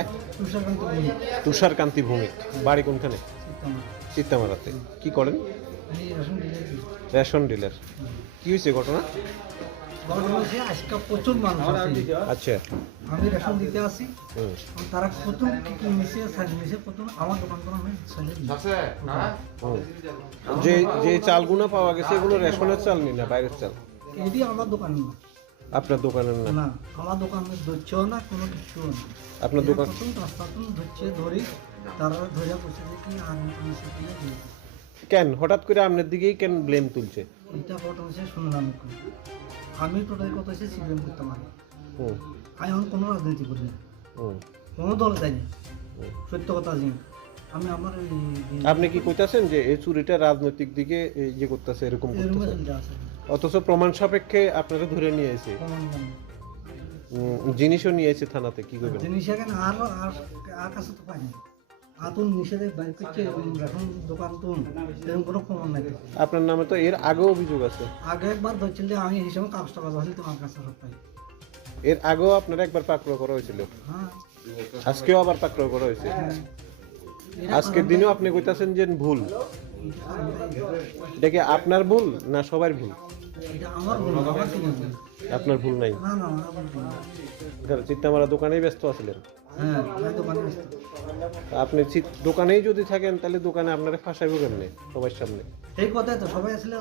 হ্যাঁ, তুষারকান্তি ভৌমিক। বাড়ি কোনখানে? চিত্তামারাতে। কি করেন? Ration dealer. কি হয়েছে ঘটনা? আজকে প্রচুর মানুষ আছে। আচ্ছা, আমি রেশন দিতে আসি, তারা প্রথম মিশে প্রথম আমার দোকান করে আমি যে যে চালগুলো পাওয়া গেছে এগুলো রেশনের চাল নি না বাইরের চাল? এটি আমার দোকান না। আপনার দোকানের না? না, আমার দোকানে ধরছেও না, কোনো কিছুও না। আপনার দোকান প্রথম রাস্তা ধরছে, ধরি তারা ধরে বসে দেখি আর মিশে দিয়ে দিয়েছে। কেন হঠাৎ করে আপনার দিকেই কেন ব্লেম তুলছে? এটা ঘটনা হচ্ছে শুনলাম। আমি টোটাল কথা হচ্ছে সিপিএম করতে পারি। আমি এখন কোনো রাজনীতি করি না, কোনো দল যাইনি, সত্য কথা জানি। আমি আমার আপনি কি কইতাছেন যে এই চুরিটা রাজনৈতিক দিকে ইয়ে করতেছে, এরকম করতেছে? অথচ প্রমাণ সাপেক্ষে আপনারা ধরে নিয়ে এসে জিনিসও নিয়ে এসে থানাতে, কি করবেন? জিনিস এখানে আর কাছে তো পাইনি। আতুন নিষেধে বাইর করছে এখন দোকান তুন, এরকম কোনো প্রমাণ নাই। আপনার নামে তো এর আগেও অভিযোগ আছে। আগে একবার ধরছিল যে আমি হিসাবে কাগজ টাকা ধরছি তোমার কাছে সব পাই। এর আগেও আপনারা একবার পাকড়াও করা হয়েছিল, হ্যাঁ, আজকেও আবার পাকড়াও করা হয়েছে। আজকের দিনেও আপনি কইতাছেন যে ভুল। এটা কি আপনার ভুল না সবার ভুল? এটা আমার ভুল, আমার কি ভুল? আপনার ভুল নাই। না না, আমার ভুল না। চিত্তামারা দোকানেই ব্যস্ত আছিলেন? হ্যাঁ, আমি দোকানে ব্যস্ত। আপনি দোকানেই যদি থাকেন তাহলে দোকানে আপনারা ফাঁসাইব কেমনে সবার সামনে? এই কথাই তো, সবাই আসলে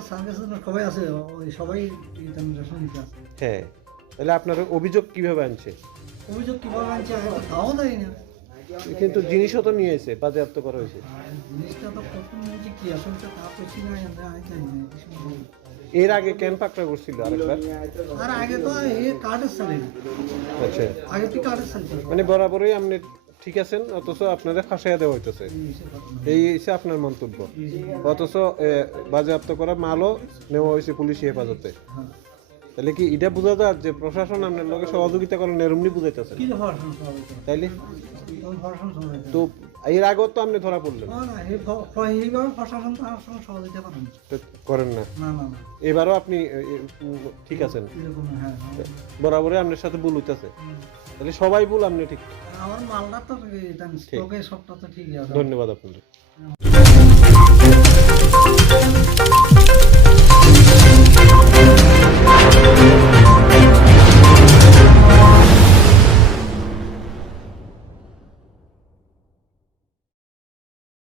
সবাই আছে, ওই সবাই রেশন দিতে আছে। হ্যাঁ, তাহলে আপনার অভিযোগ কিভাবে আনছে? অভিযোগ কিভাবে আনছে আমি তো তাও দেয় না। কিন্তু জিনিসও তো নিয়ে এসে বাজেয়াপ্ত করা হয়েছে। জিনিসটা তো প্রথম নিয়েছে কি আসলে তা করছি না, আমি জানি না। এর আগে কেন পাকড়া করছিল আরেকবার? আর আগে তো এই কার্ডের সালে, আচ্ছা, আগে থেকে কার্ডের সালে মানে বরাবরই আপনি ঠিক আছেন, অথচ আপনাদের ফাঁসাইয়া দেওয়া হইতেছে, এই হচ্ছে আপনার মন্তব্য। অথচ বাজেয়াপ্ত করা মালও নেওয়া হয়েছে পুলিশি হেফাজতে। তাহলে কি এটা বোঝা যায় যে প্রশাসন আপনার লগে সহযোগিতা করেন, এরমনি বুঝাইতেছে? কি হরসন সবাই তাইলে হরসন সবাই তো এর আগেও তো আপনি ধরা পড়লেন। না না, এইভাবে প্রশাসন তো আমার সঙ্গে সহযোগিতা করেন করেন না? না না না, এবারও আপনি ঠিক আছেন, এরকম হ্যাঁ। বরাবরই আপনার সাথে ভুল হইতেছে। তাহলে সবাই ভুল, আপনি ঠিক। আমার মালটা তো স্টকে সবটা তো ঠিকই আছে। ধন্যবাদ আপনাদের।